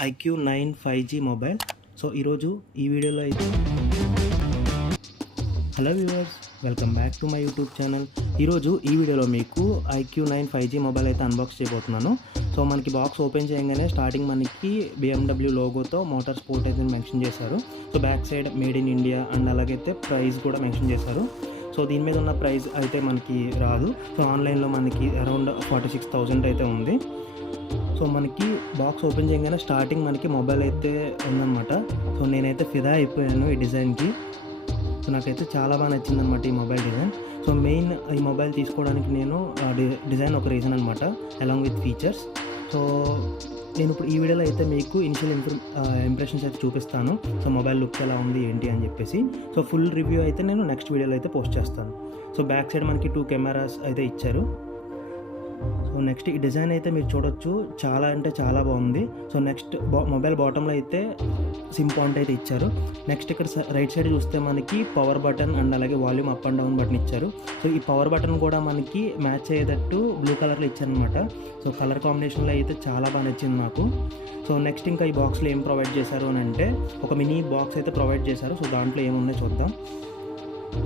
IQOO 5G mobile. So ఈరోజు ఈ వీడియోలో అయితే hello viewers, welcome back to my YouTube channel. ఈరోజు ఈ వీడియోలో మీకు IQOO 5G మొబైల్ అయితే అన్బాక్స్ చేయబోతున్నాను. సో మనకి బాక్స్ ఓపెన్ చేయగానే స్టార్టింగ్ మనకి BMW లోగోతో మోటార్ స్పోర్ట్ అయితే మెన్షన్ చేశారు. So back side made in India and అలాగైతే ప్రైస్ కూడా మెన్షన్ చేశారు. సో దీని మీద ఉన్న ప్రైస్ అయితే మనకి రాదు. సో ఆన్లైన్లో మనకి అరౌండ్ 46,000 అయితే ఉంది. సో మనకి బాక్స్ ఓపెన్ చేయగానే స్టార్టింగ్ మనకి మొబైల్ అయితే ఉందన్నమాట. సో నేనైతే ఫిదా అయిపోయాను ఈ డిజైన్కి. సో నాకైతే చాలా బాగా నచ్చిందన్నమాట ఈ మొబైల్ డిజైన్. సో మెయిన్ ఈ మొబైల్ తీసుకోవడానికి నేను డిజైన్ ఒక రీజన్ అనమాట, అలాంగ్ విత్ ఫీచర్స్. సో నేను ఇప్పుడు ఈ వీడియోలో అయితే మీకు ఇనిషియల్ ఇంప్రెషన్స్ అయితే చూపిస్తాను. సో మొబైల్ లుక్ ఎలా ఉంది ఏంటి అని చెప్పేసి. సో ఫుల్ రివ్యూ అయితే నేను నెక్స్ట్ వీడియోలో అయితే పోస్ట్ చేస్తాను. సో బ్యాక్ సైడ్ మనకి 2 కెమెరాస్ అయితే ఇచ్చారు. సో నెక్స్ట్ ఈ డిజైన్ అయితే మీరు చూడొచ్చు, చాలా అంటే చాలా బాగుంది. సో నెక్స్ట్ మొబైల్ బాటంలో అయితే సిమ్ పాయింట్ అయితే ఇచ్చారు. నెక్స్ట్ ఇక్కడ రైట్ సైడ్ చూస్తే మనకి పవర్ బటన్ అండ్ అలాగే volume up and down button ఇచ్చారు. సో ఈ పవర్ బటన్ కూడా మనకి మ్యాచ్ అయ్యేటట్టు బ్లూ కలర్లో ఇచ్చారనమాట. సో కలర్ కాంబినేషన్లో అయితే చాలా బాగా నచ్చింది నాకు. సో నెక్స్ట్ ఇంకా ఈ బాక్స్లో ఏం ప్రొవైడ్ చేశారు అని అంటే ఒక మినీ బాక్స్ అయితే ప్రొవైడ్ చేశారు. సో దాంట్లో ఏమున్నాయో చూద్దాం.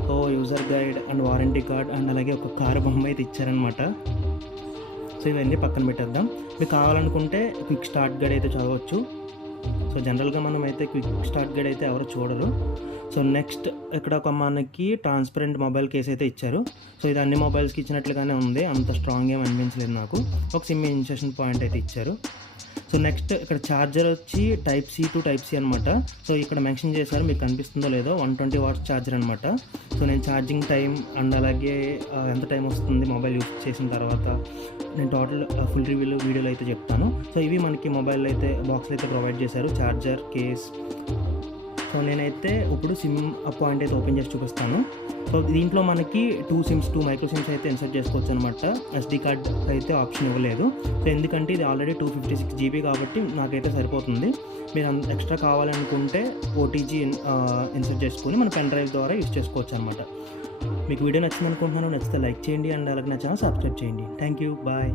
So user guide and warranty card and అలాగే ఒక కారు బొమ్మ అయితే ఇచ్చారనమాట. సో ఇవన్నీ పక్కన పెట్టేద్దాం. మీకు కావాలనుకుంటే క్విక్ స్టార్ట్ గైడ్ అయితే చదవచ్చు. సో జనరల్గా మనం అయితే క్విక్ స్టార్ట్ గైడ్ అయితే ఎవరు చూడరు. సో నెక్స్ట్ ఇక్కడ ఒక మనకి ట్రాన్స్పరెంట్ మొబైల్ కేస్ అయితే ఇచ్చారు. సో ఇది అన్ని మొబైల్స్కి ఇచ్చినట్లుగానే ఉంది, అంత స్ట్రాంగ్ ఏం అనిపించలేదు నాకు. ఒక సిమ్ ఇన్సర్షన్ పాయింట్ అయితే ఇచ్చారు. సో నెక్స్ట్ ఇక్కడ ఛార్జర్ వచ్చి type C to type C అనమాట. సో ఇక్కడ మెన్షన్ చేశారు, మీకు కనిపిస్తుందో లేదో, 120 వాట్స్ ఛార్జర్ అనమాట. సో నేను ఛార్జింగ్ టైం అండ్ అలాగే ఎంత టైం వస్తుంది మొబైల్ యూజ్ చేసిన తర్వాత నేను టోటల్ ఫుల్ వీడియోలో అయితే చెప్తాను. సో ఇవి మనకి మొబైల్ అయితే బాక్స్లో అయితే ప్రొవైడ్ చేశారు, ఛార్జర్, కేస్. సో నేనైతే ఇప్పుడు సిమ్ పాయింట్ అయితే ఓపెన్ చేసి చూపిస్తాను. సో దీంట్లో మనకి 2 మైక్రో సిమ్స్ అయితే ఇన్సర్ట్ చేసుకోవచ్చు అనమాట. SD కార్డ్ అయితే ఆప్షన్ ఇవ్వలేదు. సో ఎందుకంటే ఇది ఆల్రెడీ 256 GB కాబట్టి నాకైతే సరిపోతుంది. మీరు ఎక్స్ట్రా కావాలనుకుంటే OTG ఇన్సర్ట్ చేసుకొని మన పెన్ డ్రైవ్ ద్వారా యూజ్ చేసుకోవచ్చు అనమాట. మీకు వీడియో నచ్చింది అనుకుంటున్నాను. నచ్చితే లైక్ చేయండి అండ్ అలాగే నా ఛానల్ సబ్స్క్రైబ్ చేయండి. Thank you, bye.